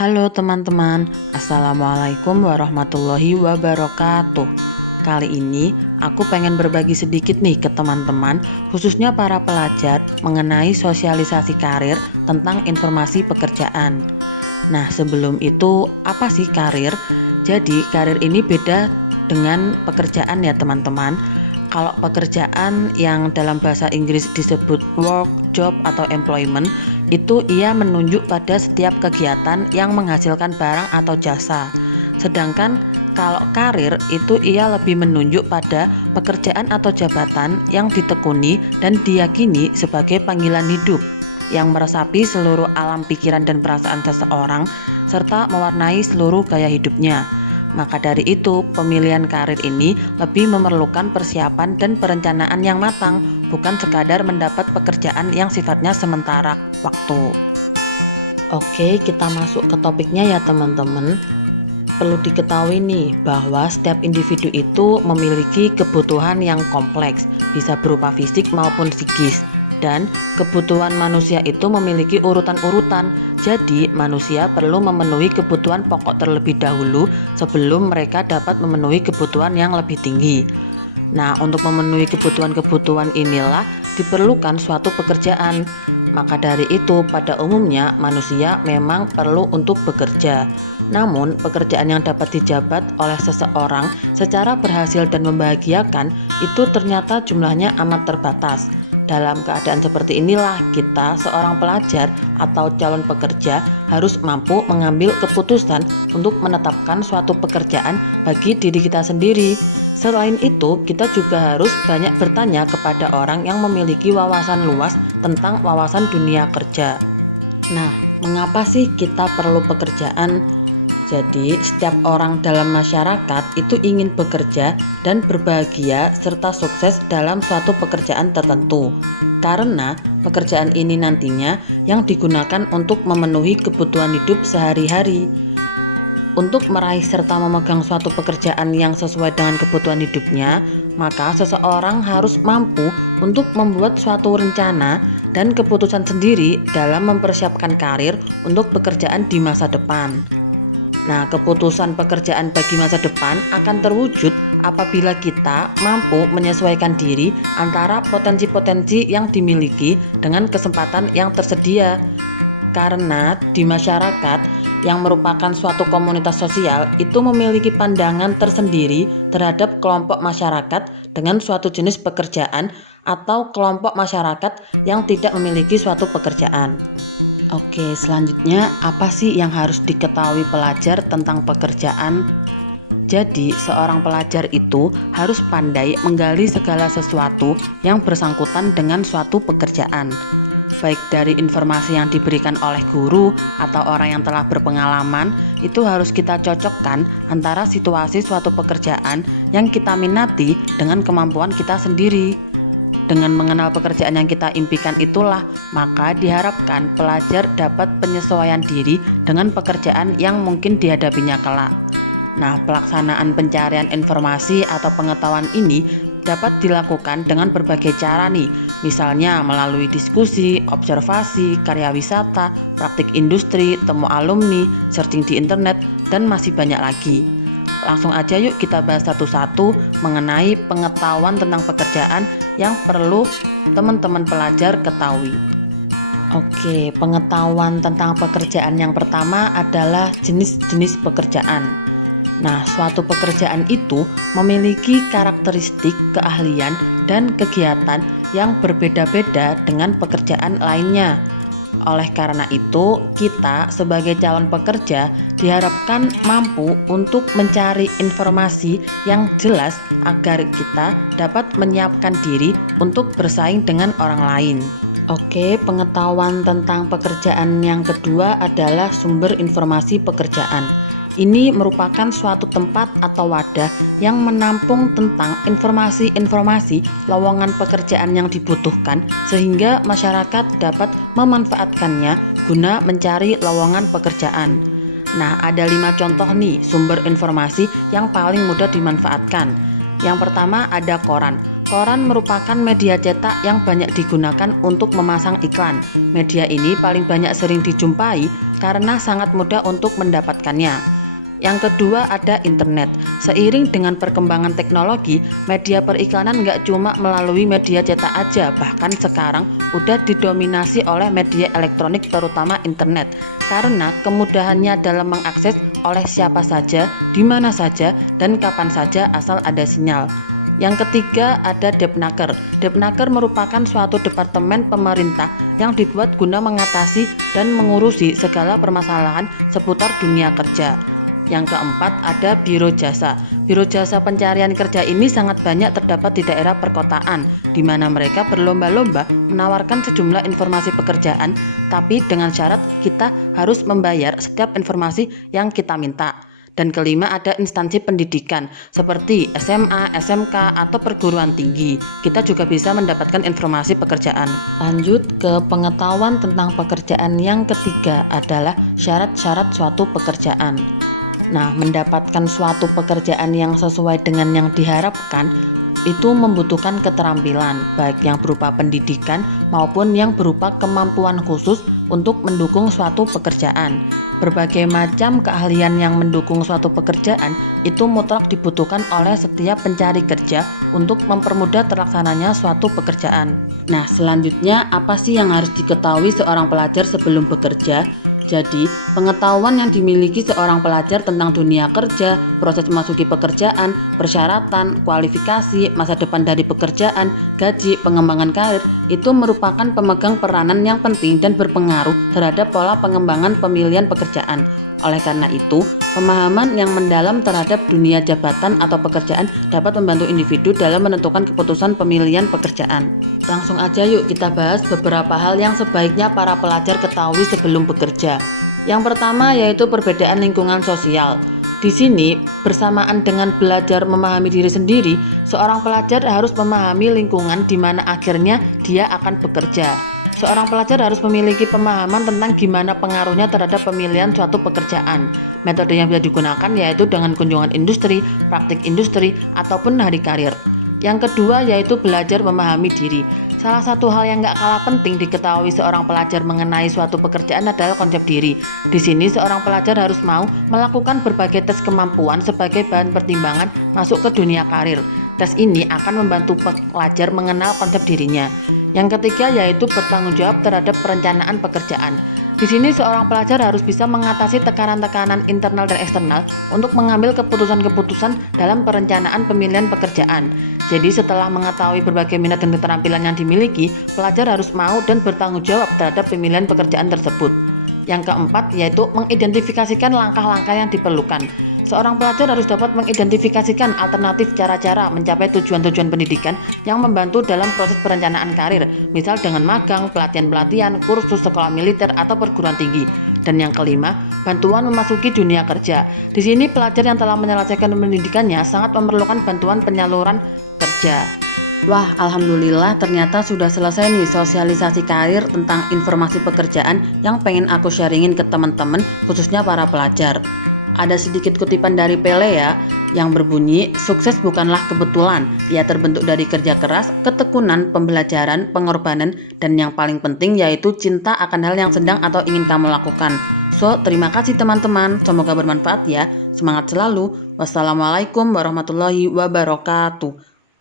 Halo teman-teman, Assalamualaikum warahmatullahi wabarakatuh. Kali ini aku pengen berbagi sedikit nih ke teman-teman, khususnya para pelajar mengenai sosialisasi karir tentang informasi pekerjaan. Nah, sebelum itu apa sih karir? Jadi karir ini beda dengan pekerjaan ya teman-teman. Kalau pekerjaan yang dalam bahasa Inggris disebut work, job, atau employment, itu ia menunjuk pada setiap kegiatan yang menghasilkan barang atau jasa. Sedangkan kalau karir itu ia lebih menunjuk pada pekerjaan atau jabatan yang ditekuni dan diyakini sebagai panggilan hidup yang meresapi seluruh alam pikiran dan perasaan seseorang serta mewarnai seluruh gaya hidupnya. Maka dari itu, pemilihan karir ini lebih memerlukan persiapan dan perencanaan yang matang, bukan sekadar mendapat pekerjaan yang sifatnya sementara waktu. Oke, kita masuk ke topiknya ya teman-teman. Perlu diketahui nih bahwa setiap individu itu memiliki kebutuhan yang kompleks, bisa berupa fisik maupun psikis. Dan kebutuhan manusia itu memiliki urutan-urutan. Jadi manusia perlu memenuhi kebutuhan pokok terlebih dahulu sebelum mereka dapat memenuhi kebutuhan yang lebih tinggi. Nah, untuk memenuhi kebutuhan-kebutuhan inilah diperlukan suatu pekerjaan. Maka dari itu, pada umumnya manusia memang perlu untuk bekerja. Namun, pekerjaan yang dapat dijabat oleh seseorang secara berhasil dan membahagiakan itu ternyata jumlahnya amat terbatas. Dalam keadaan seperti inilah kita, seorang pelajar atau calon pekerja, harus mampu mengambil keputusan untuk menetapkan suatu pekerjaan bagi diri kita sendiri. Selain itu, kita juga harus banyak bertanya kepada orang yang memiliki wawasan luas tentang wawasan dunia kerja. Nah, mengapa sih kita perlu pekerjaan? Jadi, setiap orang dalam masyarakat itu ingin bekerja dan berbahagia serta sukses dalam suatu pekerjaan tertentu. Karena pekerjaan ini nantinya yang digunakan untuk memenuhi kebutuhan hidup sehari-hari. Untuk meraih serta memegang suatu pekerjaan yang sesuai dengan kebutuhan hidupnya, maka seseorang harus mampu untuk membuat suatu rencana dan keputusan sendiri dalam mempersiapkan karir untuk pekerjaan di masa depan. Nah, keputusan pekerjaan bagi masa depan akan terwujud apabila kita mampu menyesuaikan diri antara potensi-potensi yang dimiliki dengan kesempatan yang tersedia. Karena di masyarakat yang merupakan suatu komunitas sosial itu memiliki pandangan tersendiri terhadap kelompok masyarakat dengan suatu jenis pekerjaan atau kelompok masyarakat yang tidak memiliki suatu pekerjaan. Oke, selanjutnya apa sih yang harus diketahui pelajar tentang pekerjaan? Jadi, seorang pelajar itu harus pandai menggali segala sesuatu yang bersangkutan dengan suatu pekerjaan. Baik dari informasi yang diberikan oleh guru atau orang yang telah berpengalaman, itu harus kita cocokkan antara situasi suatu pekerjaan yang kita minati dengan kemampuan kita sendiri. Dengan mengenal pekerjaan yang kita impikan itulah, maka diharapkan pelajar dapat penyesuaian diri dengan pekerjaan yang mungkin dihadapinya kelak. Nah, pelaksanaan pencarian informasi atau pengetahuan ini dapat dilakukan dengan berbagai cara nih, misalnya melalui diskusi, observasi, karya wisata, praktik industri, temu alumni, searching di internet, dan masih banyak lagi. Langsung aja yuk kita bahas satu-satu mengenai pengetahuan tentang pekerjaan yang perlu teman-teman pelajar ketahui. Oke, pengetahuan tentang pekerjaan yang pertama adalah jenis-jenis pekerjaan. Nah, suatu pekerjaan itu memiliki karakteristik, keahlian, dan kegiatan yang berbeda-beda dengan pekerjaan lainnya. Oleh karena itu, kita sebagai calon pekerja diharapkan mampu untuk mencari informasi yang jelas agar kita dapat menyiapkan diri untuk bersaing dengan orang lain. Oke, pengetahuan tentang pekerjaan yang kedua adalah sumber informasi pekerjaan. Ini merupakan suatu tempat atau wadah yang menampung tentang informasi-informasi lowongan pekerjaan yang dibutuhkan sehingga masyarakat dapat memanfaatkannya guna mencari lowongan pekerjaan. Nah, ada 5 contoh nih sumber informasi yang paling mudah dimanfaatkan. Yang pertama ada koran. Koran merupakan media cetak yang banyak digunakan untuk memasang iklan. Media ini paling banyak sering dijumpai karena sangat mudah untuk mendapatkannya. Yang kedua ada internet. Seiring dengan perkembangan teknologi, media periklanan nggak cuma melalui media cetak aja, bahkan sekarang udah didominasi oleh media elektronik terutama internet. Karena kemudahannya dalam mengakses oleh siapa saja, di mana saja, dan kapan saja asal ada sinyal. Yang ketiga ada Depnaker. Depnaker merupakan suatu departemen pemerintah yang dibuat guna mengatasi dan mengurusi segala permasalahan seputar dunia kerja. Yang keempat ada Biro Jasa. Biro Jasa Pencarian Kerja ini sangat banyak terdapat di daerah perkotaan, di mana mereka berlomba-lomba menawarkan sejumlah informasi pekerjaan, tapi dengan syarat kita harus membayar setiap informasi yang kita minta. Dan kelima ada instansi pendidikan seperti SMA, SMK, atau perguruan tinggi. Kita juga bisa mendapatkan informasi pekerjaan. Lanjut ke pengetahuan tentang pekerjaan yang ketiga adalah syarat-syarat suatu pekerjaan. Nah, mendapatkan suatu pekerjaan yang sesuai dengan yang diharapkan itu membutuhkan keterampilan, baik yang berupa pendidikan maupun yang berupa kemampuan khusus untuk mendukung suatu pekerjaan. Berbagai macam keahlian yang mendukung suatu pekerjaan itu mutlak dibutuhkan oleh setiap pencari kerja untuk mempermudah terlaksananya suatu pekerjaan. Nah, selanjutnya apa sih yang harus diketahui seorang pelajar sebelum bekerja? Jadi, pengetahuan yang dimiliki seorang pelajar tentang dunia kerja, proses memasuki pekerjaan, persyaratan, kualifikasi, masa depan dari pekerjaan, gaji, pengembangan karir, itu merupakan pemegang peranan yang penting dan berpengaruh terhadap pola pengembangan pemilihan pekerjaan. Oleh karena itu, pemahaman yang mendalam terhadap dunia jabatan atau pekerjaan dapat membantu individu dalam menentukan keputusan pemilihan pekerjaan. Langsung aja yuk kita bahas beberapa hal yang sebaiknya para pelajar ketahui sebelum bekerja. Yang pertama yaitu perbedaan lingkungan sosial. Di sini, bersamaan dengan belajar memahami diri sendiri, seorang pelajar harus memahami lingkungan di mana akhirnya dia akan bekerja. Seorang pelajar harus memiliki pemahaman tentang gimana pengaruhnya terhadap pemilihan suatu pekerjaan. Metode yang bisa digunakan yaitu dengan kunjungan industri, praktik industri, ataupun hari karir. Yang kedua yaitu belajar memahami diri. Salah satu hal yang gak kalah penting diketahui seorang pelajar mengenai suatu pekerjaan adalah konsep diri. Di sini seorang pelajar harus mau melakukan berbagai tes kemampuan sebagai bahan pertimbangan masuk ke dunia karir. Tes ini akan membantu pelajar mengenal konsep dirinya. Yang ketiga yaitu bertanggung jawab terhadap perencanaan pekerjaan. Di sini seorang pelajar harus bisa mengatasi tekanan-tekanan internal dan eksternal untuk mengambil keputusan-keputusan dalam perencanaan pemilihan pekerjaan. Jadi setelah mengetahui berbagai minat dan keterampilan yang dimiliki, pelajar harus mau dan bertanggung jawab terhadap pemilihan pekerjaan tersebut. Yang keempat yaitu mengidentifikasikan langkah-langkah yang diperlukan. Seorang pelajar harus dapat mengidentifikasikan alternatif cara-cara mencapai tujuan-tujuan pendidikan yang membantu dalam proses perencanaan karir, misal dengan magang, pelatihan-pelatihan, kursus sekolah militer atau perguruan tinggi. Dan yang kelima, bantuan memasuki dunia kerja. Di sini pelajar yang telah menyelesaikan pendidikannya sangat memerlukan bantuan penyaluran kerja. Wah, alhamdulillah ternyata sudah selesai nih sosialisasi karir tentang informasi pekerjaan yang pengen aku sharingin ke teman-teman, khususnya para pelajar. Ada sedikit kutipan dari Pele ya, yang berbunyi, sukses bukanlah kebetulan, ia terbentuk dari kerja keras, ketekunan, pembelajaran, pengorbanan, dan yang paling penting yaitu cinta akan hal yang sedang atau ingin kamu lakukan. So, terima kasih teman-teman, semoga bermanfaat ya, semangat selalu, wassalamualaikum warahmatullahi wabarakatuh.